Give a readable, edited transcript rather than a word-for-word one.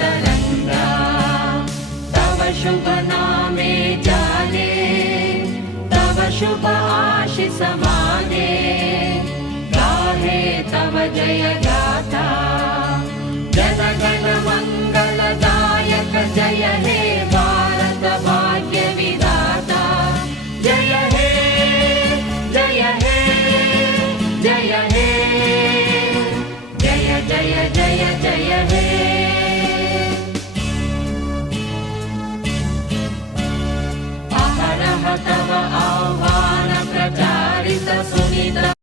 तरंगा तव शुभ नामे जाने तव शुभ आशीष माने गाहे तव जय गाथा जन गण मंगलदायक जय हे भारत भाग्य विधाता जय हे जय हे जय हे जय जय जय जय हे अहरह तव आह्वान प्रचारित सुनित